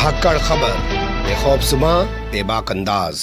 धाकड़ खबर बेखौफजुमा बेबाक अंदाज।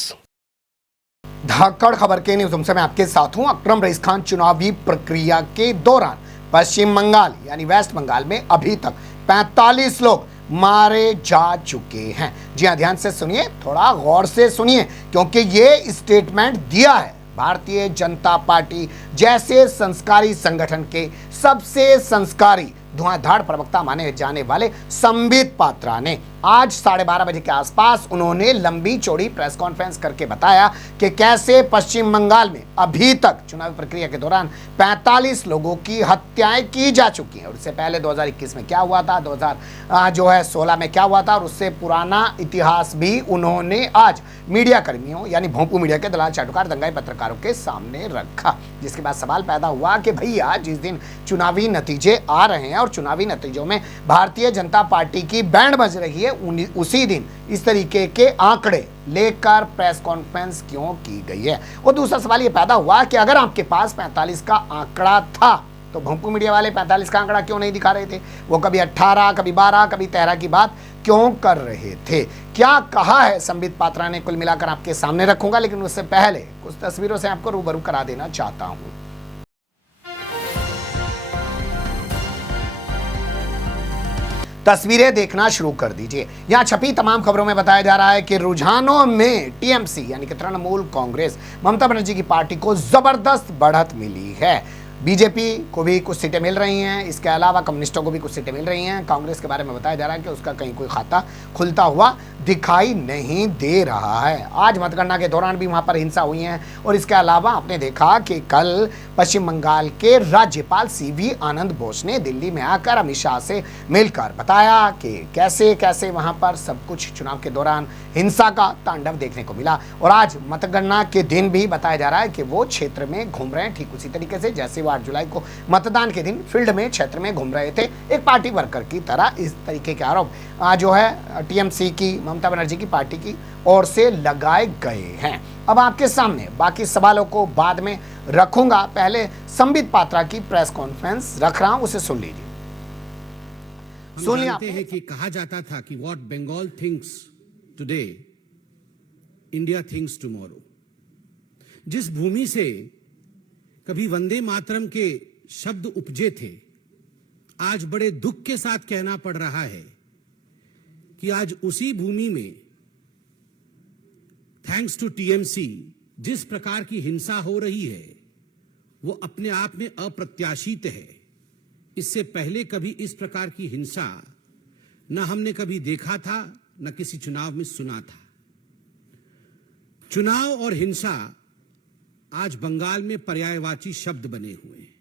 धाकड़ खबर के न्यूज़ रूम में आपके साथ हूं अकरम रईस खान। चुनावी प्रक्रिया के दौरान पश्चिम बंगाल यानी वेस्ट बंगाल में अभी तक 45 लोग मारे जा चुके हैं। जी हां, ध्यान से सुनिए, थोड़ा गौर से सुनिए, क्योंकि ये स्टेटमेंट दिया है भारतीय जनता पार्टी जैसे संस्कारी संगठन के सबसे संस्कारी धुआंधार प्रवक्ता माने जाने वाले संबित पात्रा ने। आज 12:30 बजे के आसपास उन्होंने लंबी चौड़ी प्रेस कॉन्फ्रेंस करके बताया कि कैसे पश्चिम बंगाल में अभी तक चुनावी प्रक्रिया के दौरान 45 लोगों की हत्याएं की जा चुकी हैं। और इससे पहले 2021 में क्या हुआ था, 2016 में क्या हुआ था, और उससे पुराना इतिहास भी उन्होंने आज मीडिया कर्मियों यानी भोंपू मीडिया के दलाल चाटुकार दंगाई पत्रकारों के सामने रखा। जिसके बाद सवाल पैदा हुआ कि भैया जिस दिन चुनावी नतीजे आ रहे हैं और चुनावी नतीजों में भारतीय जनता पार्टी की बैंड बज रही है, उसी दिन इस तरीके के आंकड़े लेकर प्रेस कॉन्फ्रेंस क्यों की गई है। और दूसरा सवाल यह पैदा हुआ कि अगर आपके पास 45 का आंकड़ा था तो भोंपू मीडिया वाले 45 का आंकड़ा क्यों नहीं दिखा रहे थे? वो कभी 18, कभी 12, कभी 13 की बात क्यों कर रहे थे? क्या कहा है संबित पात्रा ने, कुल मिलाकर आपके सामने रखूंगा, लेकिन उससे पहले कुछ तस्वीरों से आपको रूबरू करा देना चाहता हूं। तस्वीरें देखना शुरू कर दीजिए। यहां छपी तमाम खबरों में बताया जा रहा है कि रुझानों में टीएमसी यानी कि तृणमूल कांग्रेस ममता बनर्जी की पार्टी को जबरदस्त बढ़त मिली है। बीजेपी को भी कुछ सीटें मिल रही हैं, इसके अलावा कम्युनिस्टों को भी कुछ सीटें मिल रही हैं। कांग्रेस के बारे में बताया जा रहा है कि उसका कहीं कोई खाता खुलता हुआ दिखाई नहीं दे रहा है। आज मतगणना के दौरान भी वहां पर हिंसा हुई है। और इसके अलावा आपने देखा कि कल पश्चिम बंगाल के राज्यपाल सीवी आनंद बोस ने दिल्ली में आकर अमित शाह से मिलकर बताया कि कैसे कैसे वहां पर सब कुछ चुनाव के दौरान हिंसा का तांडव देखने को मिला। और आज मतगणना के दिन भी बताया जा रहा है कि वो क्षेत्र में घूम रहे हैं, ठीक उसी तरीके से जैसे 8 जुलाई को मतदान के दिन फील्ड में क्षेत्र में घूम रहे थे एक पार्टी वर्कर की तरह। इस तरीके के आरोप जो है टीएमसी की ममता बनर्जी की पार्टी की ओर से लगाए गए हैं। अब आपके सामने बाकी सवालों को बाद में रखूंगा, पहले संबित पात्रा की प्रेस कॉन्फ्रेंस रख रहा हूं, उसे सुन लीजिए। सुन जानते हैं कि कहा जाता था कि what Bengal thinks today India thinks tomorrow. जिस भूमि से कभी वंदे मातरम के शब्द उपजे थे, आज बड़े दुख के साथ कहना पड़ रहा है कि आज उसी भूमि में थैंक्स टू टीएमसी जिस प्रकार की हिंसा हो रही है वो अपने आप में अप्रत्याशित है। इससे पहले कभी इस प्रकार की हिंसा न हमने कभी देखा था, न किसी चुनाव में सुना था। चुनाव और हिंसा आज बंगाल में पर्यायवाची शब्द बने हुए हैं।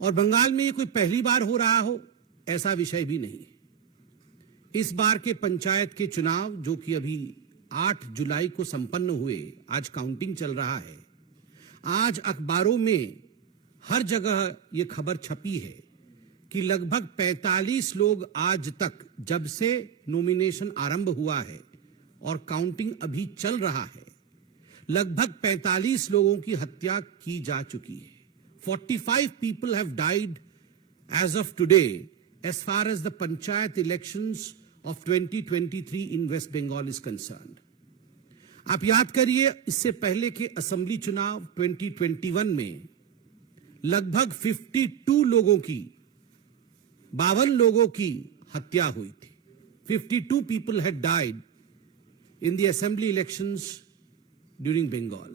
और बंगाल में ये कोई पहली बार हो रहा हो ऐसा विषय भी नहीं है। इस बार के पंचायत के चुनाव जो कि अभी 8 जुलाई को संपन्न हुए, आज काउंटिंग चल रहा है। आज अखबारों में हर जगह ये खबर छपी है कि लगभग 45 लोग आज तक, जब से नॉमिनेशन आरंभ हुआ है और काउंटिंग अभी चल रहा है, लगभग 45 लोगों की हत्या की जा चुकी है। 45 people have died as of today as far as the panchayat elections of 2023 in West Bengal is concerned. आप याद करिए, इससे पहले के असेंबली चुनाव 2021 में लगभग 52 लोगों की, 52 लोगों की हत्या हुई थी। 52 people had died in the assembly elections during Bengal.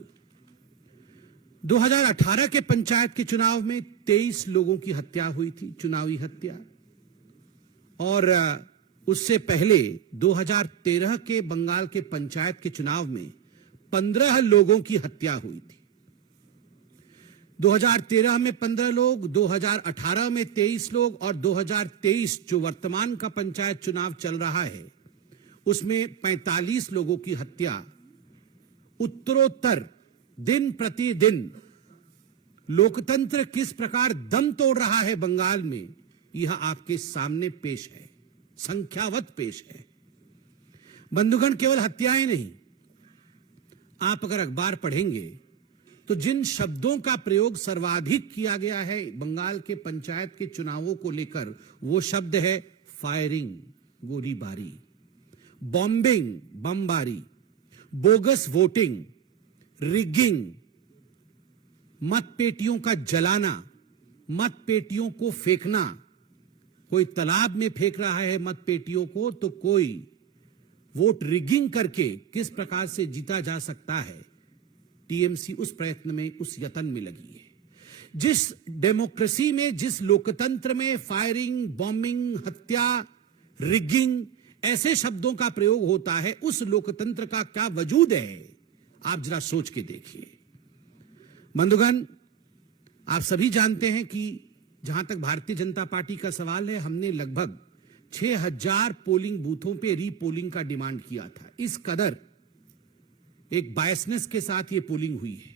2018 के पंचायत के चुनाव में 23 लोगों की हत्या हुई थी, चुनावी हत्या। और उससे पहले 2013 के बंगाल के पंचायत के चुनाव में 15 लोगों की हत्या हुई थी। 2013 में 15 लोग, 2018 में 23 लोग और 2023 जो वर्तमान का पंचायत चुनाव चल रहा है उसमें 45 लोगों की हत्या उत्तरोत्तर दिन प्रतिदिन लोकतंत्र किस प्रकार दम तोड़ रहा है बंगाल में, यह आपके सामने पेश है, संख्यावत पेश है। बंधुगण, केवल हत्याएं नहीं, आप अगर अखबार पढ़ेंगे तो जिन शब्दों का प्रयोग सर्वाधिक किया गया है बंगाल के पंचायत के चुनावों को लेकर, वो शब्द है फायरिंग, गोलीबारी। बॉम्बिंग, बमबारी, बोगस वोटिंग, रिगिंग, मतपेटियों का जलाना, मतपेटियों को फेंकना, कोई तालाब में फेंक रहा है मतपेटियों को, तो कोई वोट रिगिंग करके किस प्रकार से जीता जा सकता है, टीएमसी उस प्रयत्न में, उस यत्न में लगी है। जिस डेमोक्रेसी में, जिस लोकतंत्र में फायरिंग, बॉम्बिंग, हत्या, रिगिंग ऐसे शब्दों का प्रयोग होता है, उस लोकतंत्र का क्या वजूद है, आप जरा सोच के देखिए। बंधुगण, आप सभी जानते हैं कि जहां तक भारतीय जनता पार्टी का सवाल है, हमने लगभग 6000 पोलिंग बूथों पे रीपोलिंग का डिमांड किया था। इस कदर एक बायसनेस के साथ ये पोलिंग हुई है।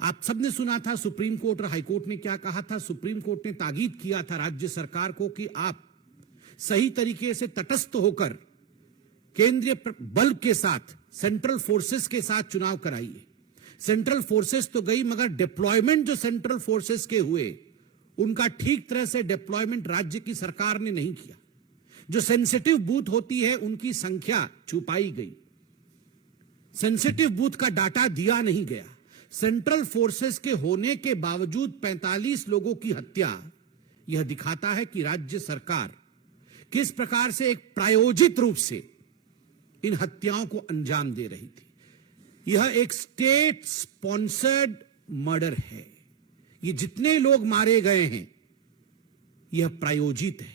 आप सबने सुना था सुप्रीम कोर्ट और हाई कोर्ट ने क्या कहा था। सुप्रीम कोर्ट ने ताकीद किया था राज्य सरकार को कि आप सही तरीके से तटस्थ होकर केंद्रीय बल के साथ, सेंट्रल फोर्सेस के साथ चुनाव कराइए। सेंट्रल फोर्सेस तो गई, मगर डिप्लॉयमेंट जो सेंट्रल फोर्सेस के हुए, उनका ठीक तरह से डिप्लॉयमेंट राज्य की सरकार ने नहीं किया। जो सेंसिटिव बूथ होती है, उनकी संख्या छुपाई गई, सेंसिटिव बूथ का डाटा दिया नहीं गया। सेंट्रल फोर्सेस के होने के बावजूद 45 लोगों की हत्या, यह दिखाता है कि राज्य सरकार किस प्रकार से एक प्रायोजित रूप से इन हत्याओं को अंजाम दे रही थी। यह एक स्टेट स्पॉन्सर्ड मर्डर है। ये जितने लोग मारे गए हैं, यह प्रायोजित है।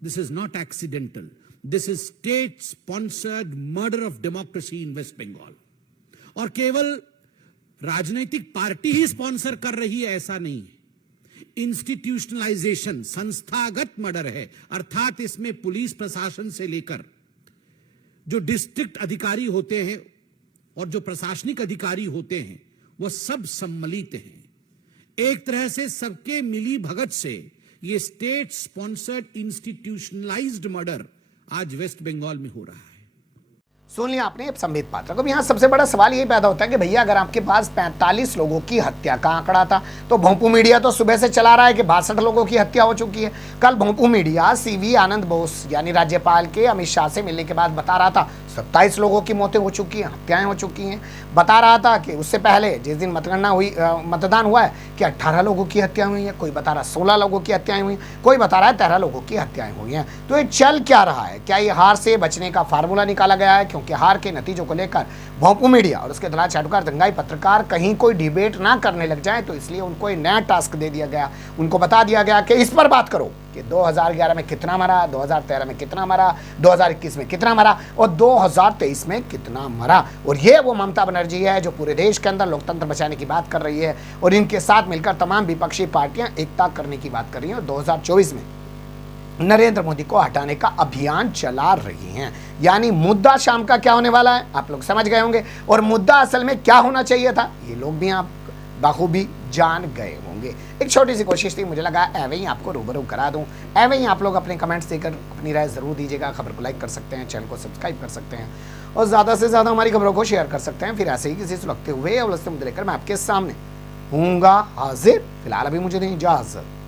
This is not accidental, this is state sponsored murder of democracy in West Bengal. और केवल राजनीतिक पार्टी ही स्पॉन्सर कर रही है ऐसा नहीं है। इंस्टीट्यूशनलाइजेशन, संस्थागत मर्डर है, अर्थात इसमें पुलिस प्रशासन से लेकर जो डिस्ट्रिक्ट अधिकारी होते हैं और जो प्रशासनिक अधिकारी होते हैं, वह सब सम्मिलित हैं। एक तरह से सबके मिली भगत से यह स्टेट स्पॉन्सर्ड इंस्टीट्यूशनलाइज्ड मर्डर आज वेस्ट बंगाल में हो रहा है। सुन लिया आपने संबित पात्रा को। अब यहाँ सबसे बड़ा सवाल ये पैदा होता है कि भैया अगर आपके पास 45 लोगों की हत्या का आंकड़ा था, तो भोंपू मीडिया तो सुबह से चला रहा है कि 62 लोगों की हत्या हो चुकी है। कल भोंपू मीडिया सीवी आनंद बोस यानी राज्यपाल के अमित शाह से मिलने के बाद बता रहा था 27 लोगों की मौतें हो चुकी हैं, हत्याएं हो चुकी हैं। बता रहा था कि उससे पहले जिस दिन मतगणना हुई, मतदान हुआ है, कि 18 लोगों की हत्या हुई है, कोई बता रहा 16 लोगों की हत्याएं हुई, कोई बता रहा है 13 लोगों की हत्याएं हुई हैं। तो ये चल क्या रहा है? क्या ये हार से बचने का फार्मूला निकाला गया है? क्योंकि हार के नतीजों को लेकर भोंपू मीडिया और उसके दलाल चाटुकार दंगाई पत्रकार कहीं कोई डिबेट ना करने लग जाए, तो इसलिए उनको एक नया टास्क दे दिया गया। उनको बता दिया गया कि इस पर बात करो कि 2011 में कितना मरा, 2013 में कितना मरा, 2021 में कितना मरा और 2023 में कितना मरा। और ये वो ममता बनर्जी है जो पूरे देश के अंदर लोकतंत्र बचाने की बात कर रही है और इनके साथ मिलकर तमाम विपक्षी पार्टियां एकता करने की बात कर रही हैं और 2024 में नरेंद्र मोदी को हटाने का अभियान चला रही हैं। यानी मुद्दा शाम का क्या होने वाला है आप लोग समझ गए होंगे, और मुद्दा असल में क्या होना चाहिए था ये लोग भी आप बाखूबी जान गए होंगे। एक छोटी सी कोशिश थी, मुझे लगा एवं ही आपको रूबरू करा दूं। एवं ही आप लोग अपने कमेंट्स देकर अपनी राय जरूर दीजिएगा। खबर को लाइक कर सकते हैं, चैनल को सब्सक्राइब कर सकते हैं और ज़्यादा से ज़्यादा हमारी खबरों को शेयर कर सकते हैं। फिर ऐसे ही किसी सुलगते हुए और उलझते मुद्दे लेकर मैं आपके सामने हूँगा हाजिर। फिलहाल अभी मुझे दें इजाज़त।